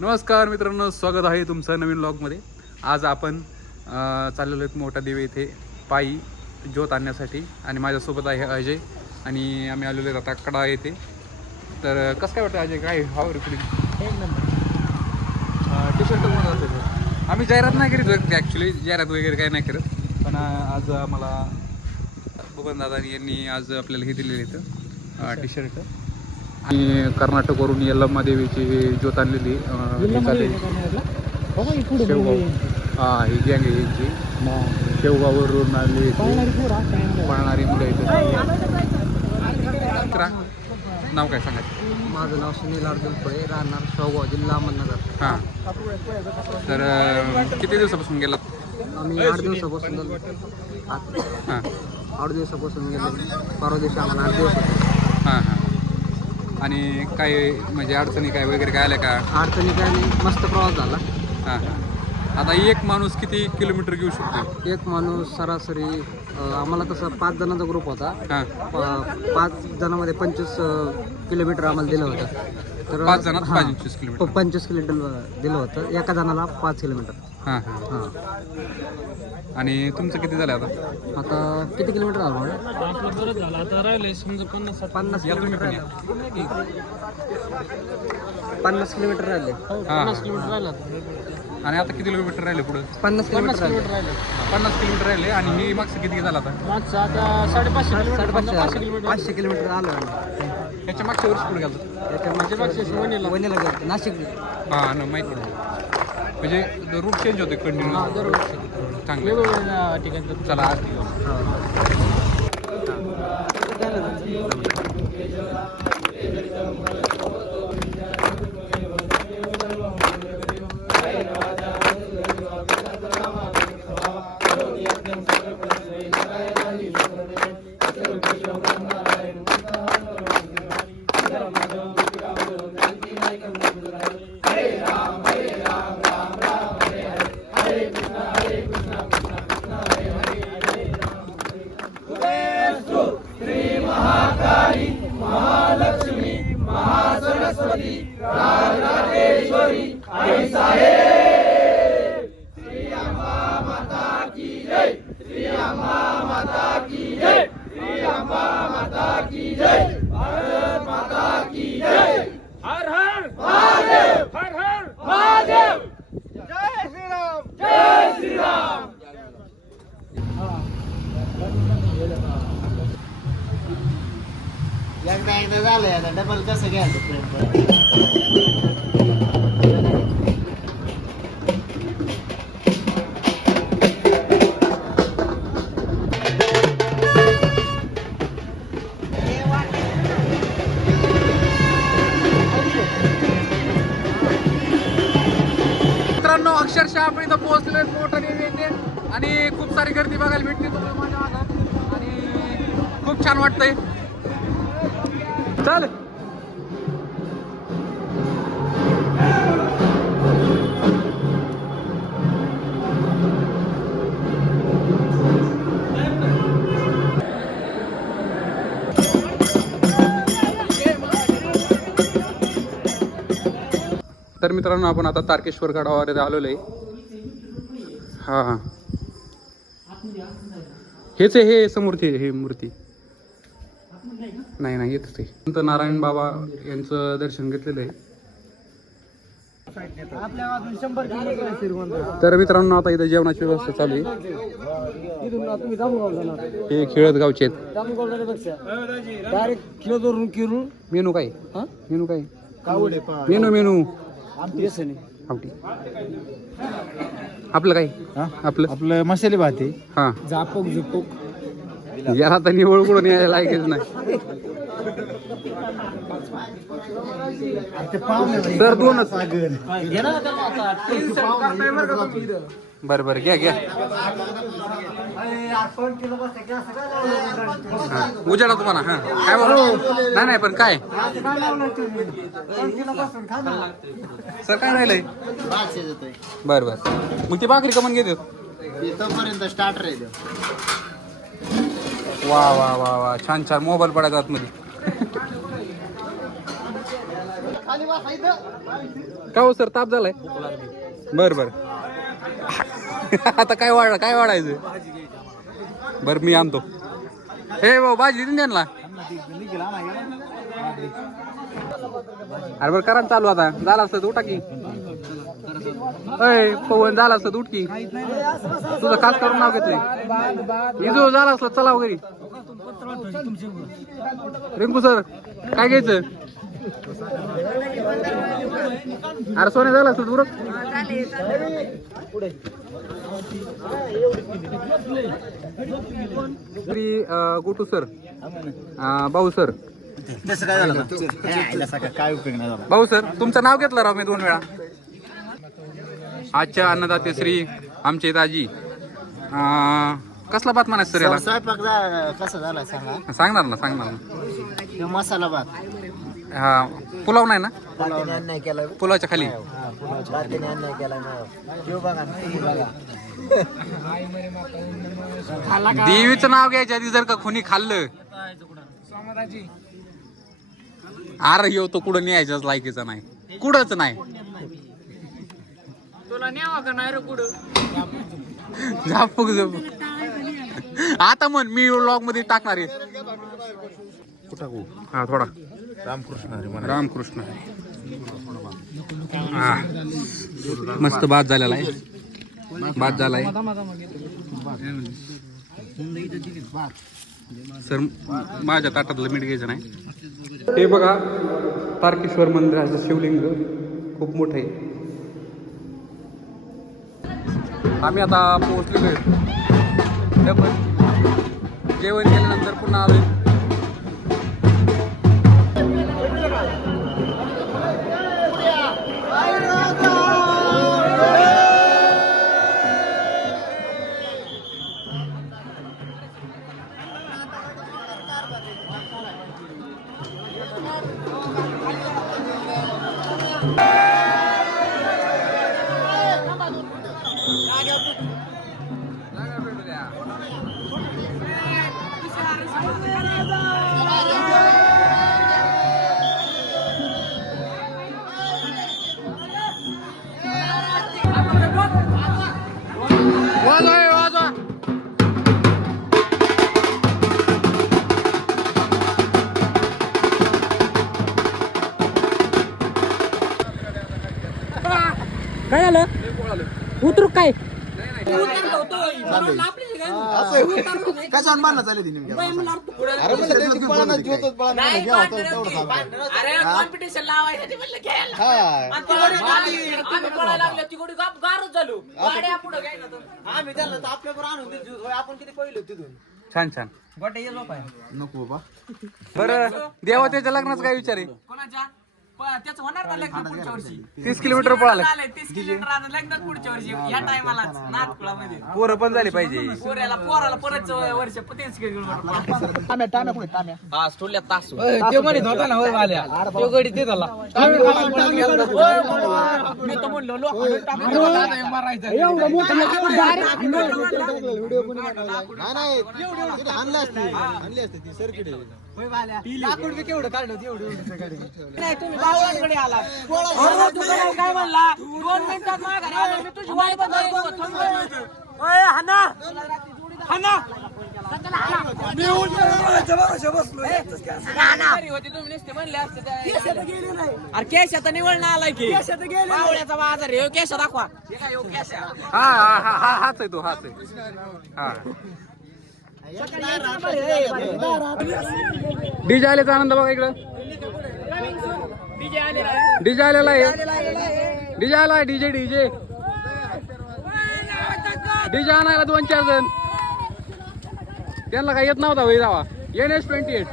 नमस्कार मित्रांनो स्वागत आहे तुमचं नवीन ब्लॉगमध्ये आज आपण चाललेलो आहेत मोठा देवी येथे पायी ज्योत आणण्यासाठी आणि माझ्यासोबत आहे अजय आणि आम्ही आलेलो आहेत आता कडा येथे. तर कसं काय वाटतं अजय काय हाव रिकडे टी शर्ट आम्ही जाहिरात नाही करीत ॲक्च्युली जाहिरात वगैरे काही नाही करत. पण आज आम्हाला बबन दादा यांनी आज आपल्याला हे दिलेलं इथं टी शर्ट आणि कर्नाटकवरून यल्लम्मा देवीची ज्योत आणलेली हे. शेवगाव. हा ही गँग आहे यांची. शेवगाववरून आली इथे. पळणारी मुलं करा. नाव काय सांगायचं माझं नाव सुनील अर्जुन फळे राहणार शेवगाव जिल्हा अहमदनगर. हां. तर किती दिवसापासून गेलात? आम्ही आठ दिवसापासून गेलो. आठ हां. आठ दिवसापासून गेलो. परवा दिवशी आम्हाला आठ दिवस हां हां. आणि काय म्हणजे अडचणी काय वगैरे काय आल्या का? अडचणी काय नाही. मस्त प्रवास झाला. हां हां. आता एक माणूस किती किलोमीटर घेऊ शकतो? एक माणूस सरासरी अं, आम्हाला तसं पाच जणांचा ग्रुप होता. हां. प- पाच जणांमध्ये पंचवीस अं, किलोमीटर आम्हाला दिलं होतं. तर पाच जणात हां, पंचवीस प- किलोमीटर पंचवीस किलोमीटर दिलं होतं. एका जणाला पाच किलोमीटर. हां हां हां. आणि तुमचं किती झालं आता? आता किती किलोमीटर झालं बरं? आपलं बरं झालं आता राहिले समजा पन्नास पन्नास या तुम्ही किलोमीटर पण राहिले या. पन्नास किलोमीटर राहिले. हां पन्नास किलोमीटर राहिला आता. आणि आता किती किलोमीटर राहिले पुढं? पन्नास पन्नास किलोमीटर राहिले किलोमीटर राहिले. पन्नास किलोमीटर राहिले. आणि हे मागचं किती झालं आता? मागचं आता साडेपाचशे किलोमीटर साडेपाचशे पाचशे झाले. किलोमीटर. पाचशे किलोमीटर आलो आम्ही ह्याच्या मागच्या वर्षी पुढे गेलं याच्या म्हणजे मागच्या वर्षी वणीला. वणीला गेलो नाशिक हां न माहीत पडलं. म्हणजे रूट चेंज होते कंटिन्यू हा दररोज चांगले. वेगवेगळ्या ठिकाणी चला आज ठीक अक्षरशः आपण इथं पोहोचलोय मोठं देवी येते आणि खूप सारी गर्दी बघायला भेटते तुम्हाला. माझ्या आणि खूप छान वाटतंय. तर मित्रांनो आपण आता तारकेश्वर गडावर आलेलो आहे. हां हां. हेच आहे हे समोरची हे मूर्ती. नाही नाही येतच आहे. संत नारायण बाबा यांचं दर्शन घेतलेलं आहे. तर मित्रांनो आता इथं जेवणाची व्यवस्था चालू आहे. हे खेळत गावचे आहेत. मेनू काय मेनू काय मेनू मेनू. आपलं काय? आपलं? आपलं मसाले भात आहे. हां. झापक झुपूक. याला आता निवड कुठून यायला लायकच नाही. सर दोनच. बरं बरं घ्या घ्या. उजाडा तुम्हाला हा. काय बोल नाही नाही पण काय? सर काय राहिलंय? बरं बरं. मग ती भाकरी कमन घेतो. इथपर्यंत स्टार्ट आहे वा वा वा वा. छान छान. मोबाईल पडायचा आतमध्ये. का हो सर? ताप झालाय? बर बर. आता काय वाढ काय वाढायचं? बर मी आणतो. हे भाऊ भाजी देऊन अरे बरं करा चालू आता. झाला असतं उठा की. अय पवन झाला असतं उठ की. तुझं खास करून नाव घेतलंय. इजो झाला असलं चला वगैरे. रिंकू सर काय घ्यायचं? अरे सोने झालं असतं उरक. गोटू सर. भाऊ सर. भाऊ सर तुमचं नाव घेतलं राव मी दोन वेळा. आजच्या अन्नदाते श्री आमचे दाजी. कसला बात म्हणायचं सर याला? स्वयंपाक कसा झाला सांगा? सांगणार ना सांगणार ना. मसाला भात. हा पुलाव नाही ना? तात्याने अन्याय केला पुलावच्या खाली? तात्याने अन्याय केला ना बघा ना तुम्ही बघा. देवीचं नाव घ्यायच्या आधी जर का कोणी खाल्लं. अरे येऊ तो कुठं न्यायच्याच लायकीचा नाही. कुठंच नाही. तुला न्यावा का नाही रे कुठं? झापक झपक. आता म्हण मी व्लॉगमध्ये टाकणार आहे. हा थोडा. रामकृष्ण रामकृष्ण हा. मस्त बाद झालेला आहे. भात झालाय. सर माझ्या ताटातलं मीठ घ्यायचं नाही. हे बघा तारकेश्वर मंदिराचं शिवलिंग खूप मोठं आहे. आम्ही आता पोहोचलेलो आहे. जेवण केल्यानंतर पुन्हा आलोय. काय झालं उतरू काय कशावर मारला चालेल ती नेमक्या? अरे म्हणलं ते ती पळायला जीवतच पळायला नाही, घ्यावं तर तेवढं सांगा. अरे कॉम्पिटिशन लावायसाठी म्हणलं घ्यायला हा. आणि तिकडे आम्ही आम्ही पळायला लागलो तिकडे गाप गारच झालो गाड्या पुढे घ्यायला तर आम्ही त्याला तर आपल्याबरोबर आणून देतो. होय, आपण किती पहिले तिथून छान छान नको बाबा बरं देवतेच्या लग्नाचं काय विचार आहे कोणाच्या त्याचं होणार ना लग्न पुढच्या वर्षी तीस किलोमीटर पळालं झालंय तीस किलोमीटर आता लग्न पुढच्या वर्षी या टायमालाच नाथकुळामध्ये पोरं पण झाली पाहिजे पोऱ्याला पोराला परत वर्ष तीस किलोमीटर ते म्हणत होता ना होय वाल्या तो गडी ते झाला मी तर म्हणलो लो एवढं मोठं नाही नाही तिथे आणले असते आणली असते ती सर्किट लाकूड बी केवढं काढलं नाही तुम्ही बावळांकडे आला. अरे, तू काय काय म्हणला? दोन मिनिटात माघारी आलो. मी तुझी वाट बघत होतो. थांबलोय. ओय, हाना. हाना. घरी होती तुम्ही नुसते म्हणले असते त्या- अरे केश आता निवडणं आलाय की. बावळ्याचा बाजार आहे. केश दाखवा. हे? हा हा हा हा हाच आहे तो हाच आहे. हा. डीजे आलेचा आनंद बघा इकडं? डीजे आलेला आहे. डीजे आलाय डीजे डीजे. डीजे आणायला दोन चार जण. त्यांना काय येत नव्हता होई जावा. एन एस ट्वेंटी एट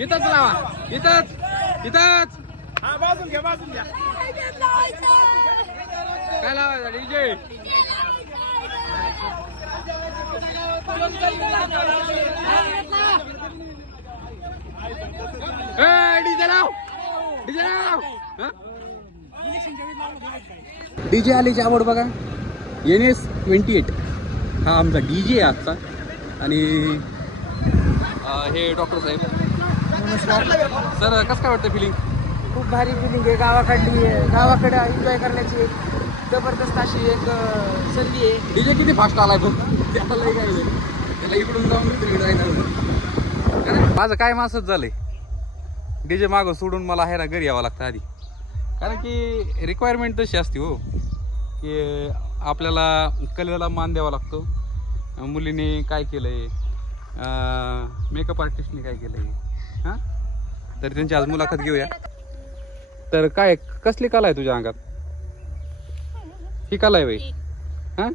इथंच लावा. इथंच. इथंच. काय लावायचं डीजे डीजे लाव डीजे लाव डीजे आलीची आवड बघा. N S twenty eight. हा आमचा डी जे आहे आजचा. आणि हे डॉक्टर साहेब. सर कसं काय वाटतं फिलिंग खूप भारी फिलिंग आहे. गावाकडली आहे. गावाकडे एन्जॉय करण्याची एक जबरदस्त अशी एक संधी आहे. डीजे किती फास्ट आलाय तो त्याला लय काय त्याला इकडून जाऊन तिकडे जायला माझं काय मासच झालंय. डीजे मागं सोडून मला आहे ना घरी यावं लागतं आधी. कारण की रिक्वायरमेंट तशी असते हो. की आपल्याला कलेला मान द्यावा लागतो. मुलीने काय केलंय? मेकअप आर्टिस्टने काय केलंय? हां? तर त्यांची आज मुलाखत घेऊया. तर काय कसली कला आहे तुझ्या अंगात? ही कला आहे बाई. हां?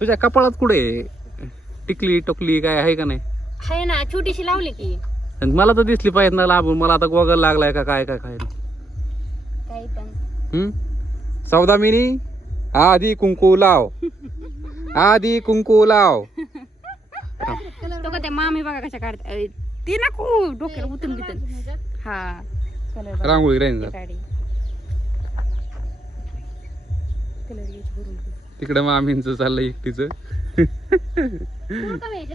तुझ्या कपाळात कुठे आहे? टिकली टोकली काय आहे का नाही? आहे ना छोटीशी लावली की. आणि मला तर दिसली पाहिजे ना लांबून. मला आता गोगल लागलाय का काय काय काय? काही पण. हम्म चौदा मिनी आधी कुंकू लाव. आधी कुंकू लाव. तो का त्या मामी बघा कशा काढत ती ना खूप डोक्याला उतरून बितून हा. कलर रांगोळी कलर घ्यायची भरून तिकडे मामींचं चाललंय एकटीचं.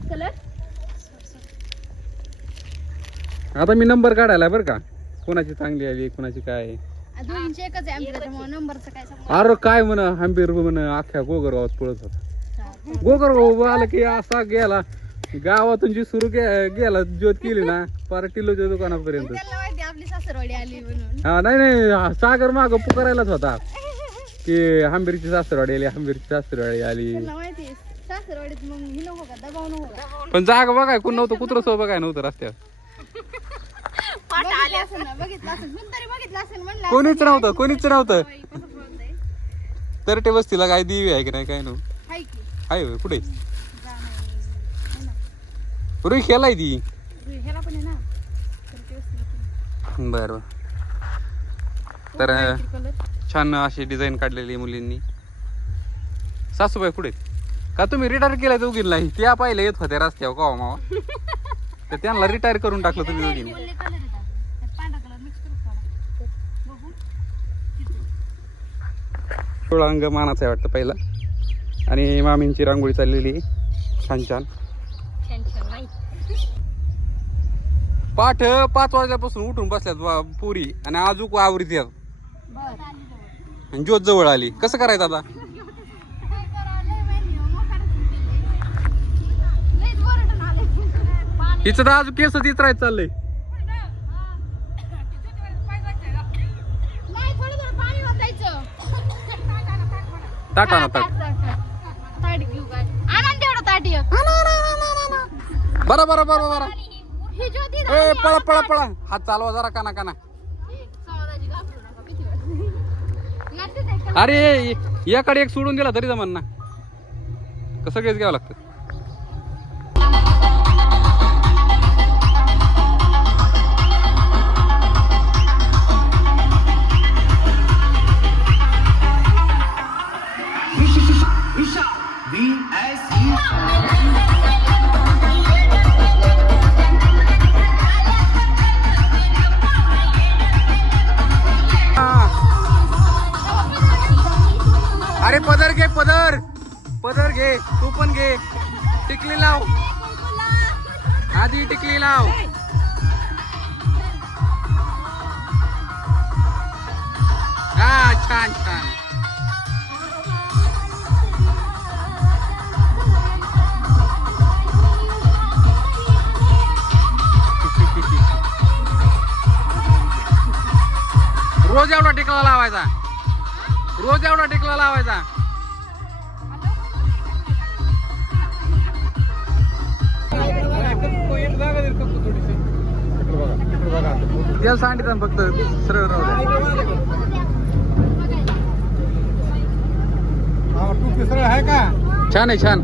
कलर? आता मी नंबर काढायला बरं का. कोणाची चांगली आली कोणाची काय दोनशे एकच आहे आमच्या त्याच्यामुळे नंबरचं काय अरे काय म्हण हंबीर म्हण अख्ख्या गोगरगावात पळत होता. गोगरगाव आला की असा गेला. गावातून जी सुरू गेला ज्योत केली ना पार टिल्लोच्या दुकानापर्यंत. त्याला माहिती आपली सासरवाडी आली म्हणून. हा नाही नाही सागर माग पुकारायलाच होता. की हंबीरची सासरवाडी आली हंबीरची सासरवाडी आली. त्याला माहिती सासरवाडीत मग ही नको का दबाव नको का? पण जागा बघाय कोण नव्हतं कुत्र सो बघाय नव्हतं रस्त्यावर. बघितलं असेल ना बघितलं असेल मी तरी बघितलं असेल म्हणलं कोणीच नव्हतं कोणीच नव्हतं. तर ते वस्तीला काय देवी आहे की नाही काय नव्हतं हाय की. आहे होय, कुठे? रुई खेळाय ती. ह्याला पण आहे ना. तर ते वस्तूला पण. बरं. तर छान अशी डिझाईन काढलेली मुलींनी. सासूबाई कुठे आहेत? का तुम्ही रिटायर केलाय दोघींना? नाही त्या पाहिलं येत होत्या रस्त्यावर कवा मावा तर त्यांना रिटायर करून टाकलं तुम्ही दोघींनी. बोलले त्यात पांढरा करू थोडा बघू थोडा अंग मानाचा आहे वाटतं पहिला. आणि मामींची रांगोळी चाललेली आहे. छान छान छान नाही पाठ पाच वाजल्यापासून उठून बसल्यात पुरी. आणि आजूक आवरीत येत. आणि ज्योत जवळ आली. कसं करायचं आता? हिचं तर अजून केस तीच राहत चाललंय. ताटा ना ताट बरं बरं बरं बरं. ए पळा पळा पळा. हात चालवा जरा काना काना. अरे याकडे एक सोडून दिला तरी जमान ना. का सगळेच घ्यावं लागतं? अरे पदर घे पदर. पदर घे तू पण घे. टिकली लाव. आधी टिकली लाव. हा छान छान. रोज एवढा टिकला लावायचा. रोज एवढा टिकला लावायचा. त्याला सांगितलं फक्त सरळ राहू सरळ आहे का छान आहे छान.